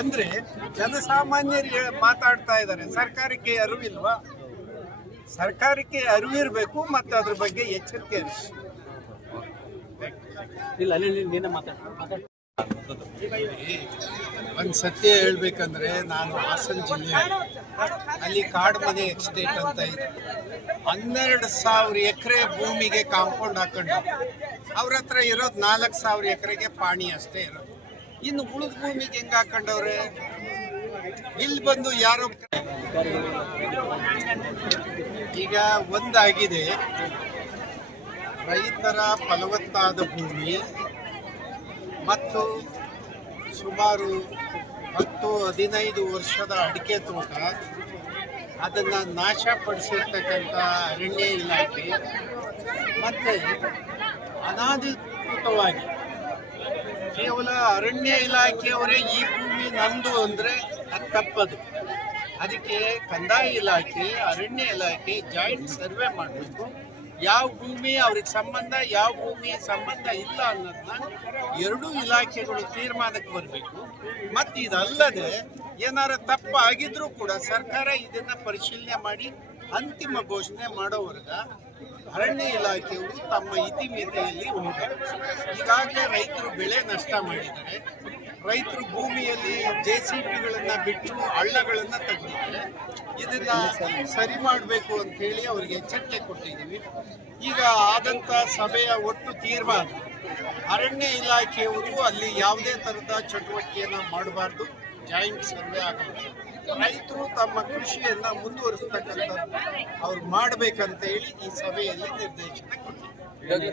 ಅಂದ್ರೆ ಜನಸಾಮಾನ್ಯರು ಮಾತಾಡ್ತಾ ಇದ್ದಾರೆ, ಸರ್ಕಾರಕ್ಕೆ ಅರಿವಿಲ್ವಾ? ಸರ್ಕಾರಕ್ಕೆ ಅರಿವಿರ್ಬೇಕು ಮತ್ತು ಅದ್ರ ಬಗ್ಗೆ ಎಚ್ಚರಿಕೆ ಇರಬೇಕು. ಒಂದು ಸತ್ಯ ಹೇಳ್ಬೇಕಂದ್ರೆ, ನಾನು ಹಾಸನ ಜಿಲ್ಲೆ, ಅಲ್ಲಿ ಕಾಡ್ಮನೆ ಎಸ್ಟೇಟ್ ಅಂತ ಇದೆ. 12,000 ಎಕರೆ ಭೂಮಿಗೆ ಕಾಂಪೌಂಡ್ ಹಾಕೊಂಡು ಅವ್ರ ಹತ್ರ ಇರೋದು 4,000 ಎಕರೆಗೆ ಪಾಣಿ ಅಷ್ಟೇ ಇರೋದು. ಇನ್ನು ಉಳಿದ ಭೂಮಿಗೆ ಹೆಂಗ್ ಹಾಕೊಂಡವ್ರೆ? ಇಲ್ಲಿ ಬಂದು ಯಾರೋ ಈಗ ಒಂದಾಗಿದೆ, ರೈತರ ಫಲವತ್ತಾದ ಭೂಮಿ ಮತ್ತು ಸುಮಾರು 10-15 ವರ್ಷದ ಅಡಿಕೆ ತೋಟ, ಅದನ್ನು ನಾಶಪಡಿಸಿರ್ತಕ್ಕಂಥ ಅರಣ್ಯ ಇಲಾಖೆ ಮತ್ತು ಅನಾಧಿಕೃತವಾಗಿ ಕೇವಲ ಅರಣ್ಯ ಇಲಾಖೆಯವರೇ ಈ ಭೂಮಿ ನಂದು ಅಂದರೆ ಅದು ತಪ್ಪದು. ಅದಕ್ಕೆ ಕಂದಾಯ ಇಲಾಖೆ, ಅರಣ್ಯ ಇಲಾಖೆ ಜಾಯಿಂಟ್ ಸರ್ವೆ ಮಾಡಬೇಕು. ಯಾವ ಭೂಮಿ ಅವ್ರಿಗೆ ಸಂಬಂಧ, ಯಾವ ಭೂಮಿ ಸಂಬಂಧ ಇಲ್ಲ ಅನ್ನೋದನ್ನ ಎರಡೂ ಇಲಾಖೆಗಳು ತೀರ್ಮಾನಕ್ಕೆ ಬರಬೇಕು. ಮತ್ತು ಇದಲ್ಲದೆ ಏನಾರ ತಪ್ಪು ಆಗಿದ್ರೂ ಕೂಡ ಸರ್ಕಾರ ಇದನ್ನು ಪರಿಶೀಲನೆ ಮಾಡಿ ಅಂತಿಮ ಘೋಷಣೆ ಮಾಡೋವರೆಗ ಅರಣ್ಯ ಇಲಾಖೆಯವರು ತಮ್ಮ ಇತಿಮಿತಿಯಲ್ಲಿ ಉಂಟಾಗ. ಈಗಾಗಲೇ ರೈತರು ಬೆಳೆ ನಷ್ಟ ಮಾಡಿದ್ದಾರೆ. ರೈತರು ಭೂಮಿಯಲ್ಲಿ JCBಗಳನ್ನು ಬಿಟ್ಟು ಹಳ್ಳಗಳನ್ನು ತೆಗೆದಿದ್ದಾರೆ. ಇದನ್ನ ಸರಿ ಮಾಡಬೇಕು ಅಂತ ಹೇಳಿ ಅವರಿಗೆ ಎಚ್ಚರಿಕೆ ಕೊಟ್ಟಿದ್ದೀವಿ. ಈಗ ಆದಂಥ ಸಭೆಯ ಒಟ್ಟು ತೀರ್ಮಾನ, ಅರಣ್ಯ ಇಲಾಖೆಯವರು ಅಲ್ಲಿ ಯಾವುದೇ ಥರದ ಚಟುವಟಿಕೆಯನ್ನು ಮಾಡಬಾರ್ದು, ಜಾಯಿಂಟ್ ಸರ್ವೆ ಆಗಬೇಕು. ರೈತರು ತಮ್ಮ ಕೃಷಿಯನ್ನು ಮುಂದುವರಿಸ್ತಕ್ಕಂಥದ್ದು ಅವ್ರು ಮಾಡಬೇಕಂತ ಹೇಳಿ ಈ ಸಭೆಯಲ್ಲಿ ನಿರ್ದೇಶನ ಕೊಟ್ಟಿದ್ದಾರೆ.